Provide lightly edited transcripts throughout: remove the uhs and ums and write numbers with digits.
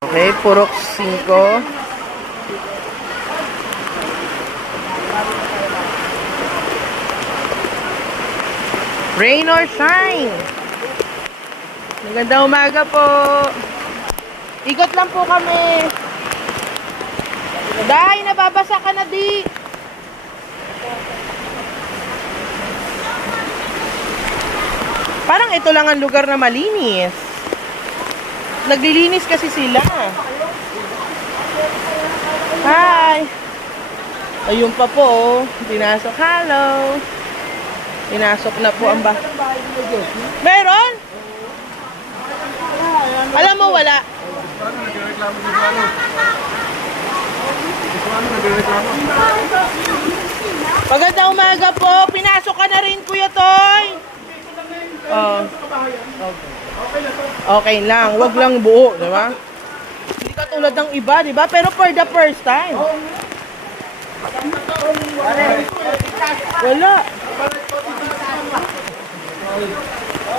Okay, purok 5. Rain or shine. Magandang umaga po. Ikot lang po kami. Dahil nababasa ka na di. Parang ito lang ang lugar na malinis. Naglilinis kasi sila. Hi. Ayun pa po, oh. Pinasok. Hello. Pinasok na po ang Meron? Alam mo, wala. Magandang umaga po. Pinasok ka na rin, Kuya Toy. Oh. Okay lang. Wag lang buo, di ba? Hindi ka tulad ng iba, di ba? Pero for the first time. Wala.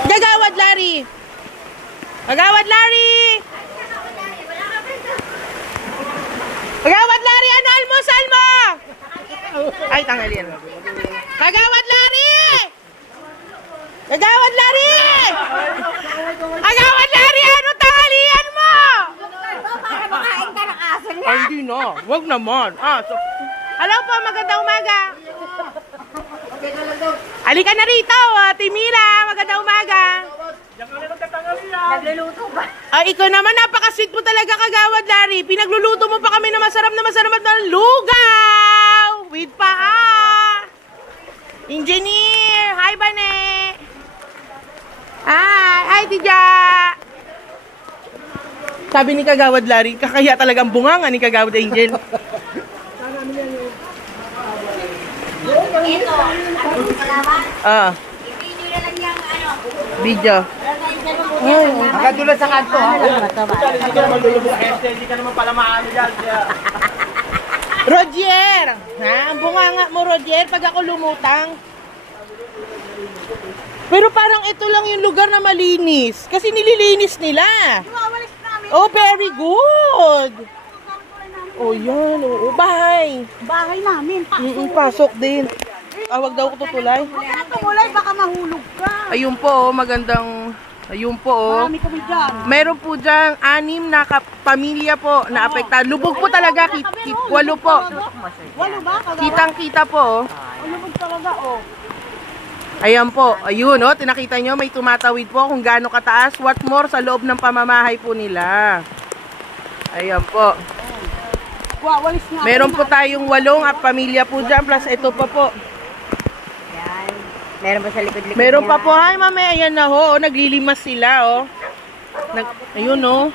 Gagawad, Larry. Gagawad, Larry. Gagawad, Larry. Ano almusal mo? Ay, tanghali yan. Gagawad, Larry. Gagawad, Larry. Gagawad, Larry. Ano tanghalian mo? Para makain ka ng aso niya. Ay, hindi na. Wag naman. Hello po, magandang umaga. Halika na rito, Timira. Magandang umaga. Nagluluto ba? Ay, ikaw naman, napaka-sweet mo talaga, Kagawad, Larry. Pinagluluto mo pa kami na masarap at lugaw. With paa. Engineer. Hi, Bane. Hi, Tidya. Sabi ni Kagawad, Larry, kakaya talagang bunganga ni Kagawad Angel. Ito, ano kalaban? Video na lang yung Video. Katulad sa kanto, ha? Hindi ka naman lulubog sa hindi ka naman pala maano dyan. Roger! Ha? Ang bunganga mo, Roger, pag ako lumutang. Pero parang ito lang yung lugar na malinis. Kasi nililinis nila. Wawalis namin. Oh, very good. Oh, yan. Oo, bahay. Bahay namin. Pasok din. Wag daw ko tutulay. Huwag ka na tumulay, baka mahulog ka. Ayun po, magandang... Ayun po, Marami kami dyan. Meron po dyan 6 na pamilya po na apektado. Lubog po talaga, 8 po. 8 ba? Kitang-kita po. Lubog talaga, oh. Ayan po. Ayun, oh, tinakita nyo, may tumatawid po kung gaano kataas. What more sa loob ng pamamahay po nila. Ayan po. Wawalis nga. Meron po tayong 8 pamilya po dyan, plus ito pa po. Yan. Meron ba sa likod-likod Meron niya? pa po. Ay, mami, ayan na ho. Naglilimas sila, oh. Ayun, oh.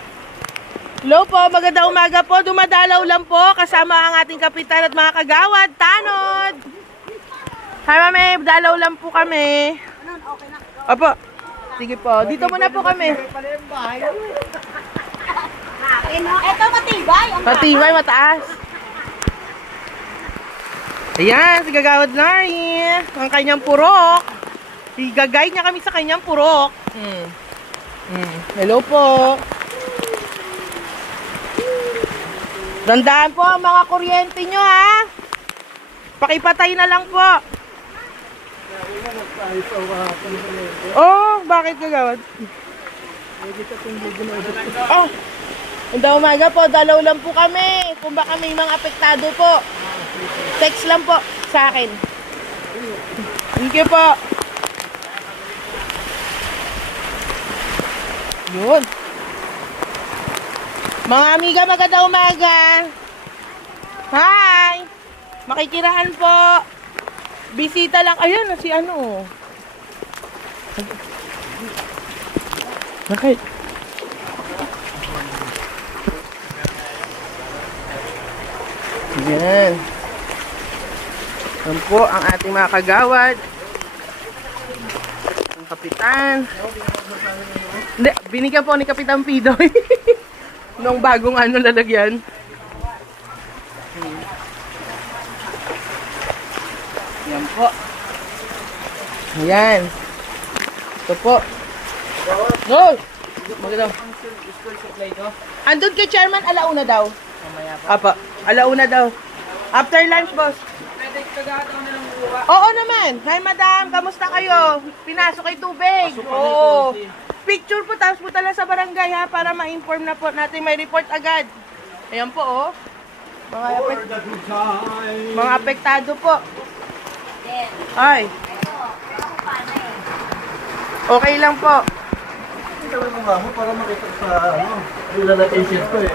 Hello po, magandang umaga po. Dumadalaw lang po kasama ang ating kapitan at mga kagawad. Tanod! Hi, mami. Dalaw lang po kami. Okay na. Opo. Sige po. Dito muna po kami. Ito matibay. Matibay, mataas. Ayan, si Gagawad Larry. Ang kanyang purok. I-guide niya kami sa kanyang purok. Hello po. Tandaan po ang mga kuryente nyo, ha? Pakipatay na lang po. Oh, bakit Gagawad? Oh, magandang umaga po. Dalaw lang po kami. Kung baka may mga apektado po. Text lang po sa akin. Thank you po. Yun. Mga amiga, magandang umaga. Hi. Makikiraan po. Bisita lang. Ayun, si ano. Bakit? Yan. Yan po ang ating mga kagawad. Ang kapitan. Hindi, binigyan po ni Kapitan Pidoy. Nung bagong lalagyan. Yan po. Ayan. Ito po. Go! Maganda. School supply to. Andun kay Chairman, alauna daw. Apa, alauna daw. After lunch, boss. Pwede kagataw na lang buka. Oo naman. Hi, madam. Kamusta kayo? Pinasok kay tubig. Oo. Picture po, tapos po tala sa barangay ha, para ma-inform na po natin. May report agad. Ayan po, oh. Mga apektado po. Ay. Okay lang po. Para makita sa ano, ilalagay ko eh.